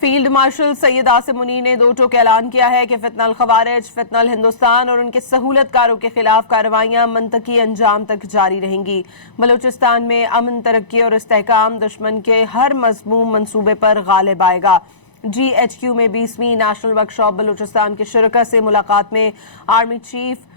Field marshal Syed Asim Munir نے دو ٹوک اعلان کیا ہے کہ فتنہ الخوارج، فتنہ الہندوستان اور ان کے سہولت کاروں کے خلاف کارروائیاں منطقی انجام تک جاری رہیں گی۔ بلوچستان میں امن، ترقی اور استحکام دشمن کے ہر مذموم منصوبے پر غالب آئے گا۔ جی ایچ کیو میں 20ویں نیشنل ورکشاپ بلوچستان کے شرکاء سے ملاقات میں army chief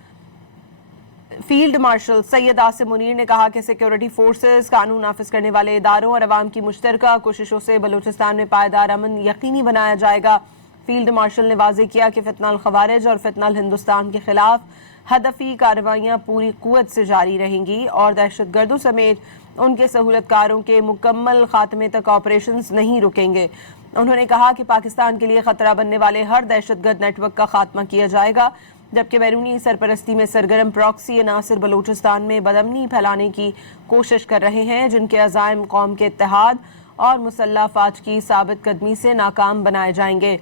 field marshal Syed Asim Munir نے کہا کہ سیکیورٹی فورسز، قانون نافذ کرنے والے اداروں اور عوام کی مشترکہ کوششوں سے بلوچستان میں پائیدار امن یقینی بنایا جائے گا۔ فیلڈ مارشل نے واضح کیا کہ فتنہ الخوارج اور فتنہ الہندوستان کے خلاف ہدفی کارروائیاں پوری قوت سے جاری رہیں گی اور دہشت گردوں سمیت ان کے سہولت کاروں کے مکمل خاتمے تک آپریشنز نہیں رکیں گے۔ انہوں نے کہا کہ پاکستان کے لیے خطرہ بننے والے ہر دہشت گرد نیٹ ورک کا خاتمہ کیا جائے گا، جبکہ بیرونی سرپرستی میں سرگرم پراکسی عناصر بلوچستان میں بدامنی پھیلانے کی کوشش کر رہے ہیں، جن کے عزائم قوم کے اتحاد اور مسلح افواج کی ثابت قدمی سے ناکام بنائے جائیں گے۔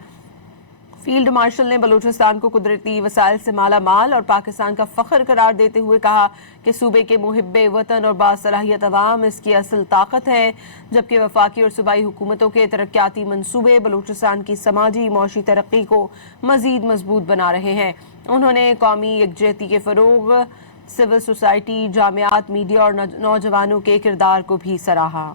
فیلڈ مارشل نے بلوچستان کو قدرتی وسائل سے مالا مال اور پاکستان کا فخر قرار دیتے ہوئے کہا کہ صوبے کے محب وطن اور باصلاحیت عوام اس کی اصل طاقت ہے، جبکہ وفاقی اور صوبائی حکومتوں کے ترقیاتی منصوبے بلوچستان کی سماجی معاشی ترقی کو مزید مضبوط بنا رہے ہیں۔ انہوں نے قومی یکجہتی کے فروغ، سول سوسائٹی، جامعات، میڈیا اور نوجوانوں کے کردار کو بھی سراہا۔